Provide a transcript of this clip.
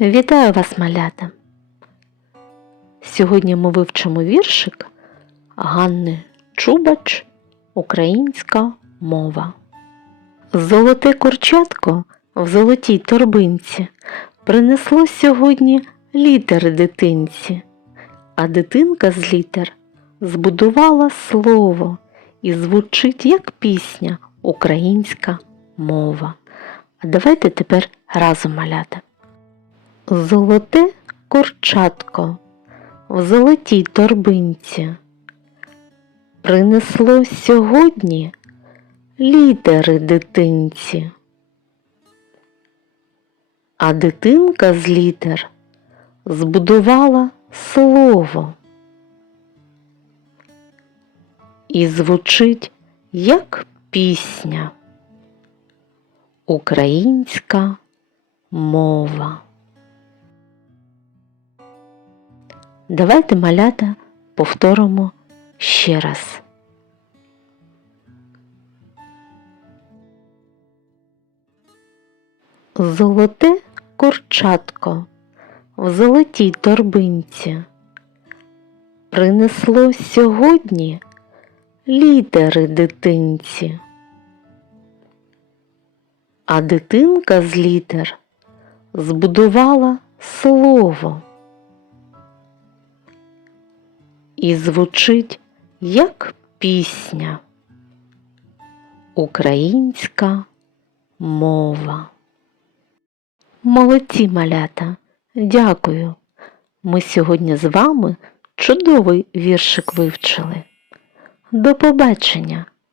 Вітаю вас, малята! Сьогодні ми вивчимо віршик Ганни Чубач Українська мова. Золоте курчатко в золотій торбинці принесло сьогодні літери дитинці, а дитинка з літер збудувала слово і звучить як пісня Українська мова. А давайте тепер разом малята. Золоте курчатко в золотій торбинці принесло сьогодні літери дитинці. А дитинка з літер збудувала слово і звучить як пісня. Українська мова. Давайте малята повторимо ще раз. Золоте курчатко в золотій торбинці принесло сьогодні літери дитинці. А дитинка з літер збудувала слово і звучить як пісня. Українська мова. Молодці малята, дякую. Ми сьогодні з вами чудовий віршик вивчили. До побачення,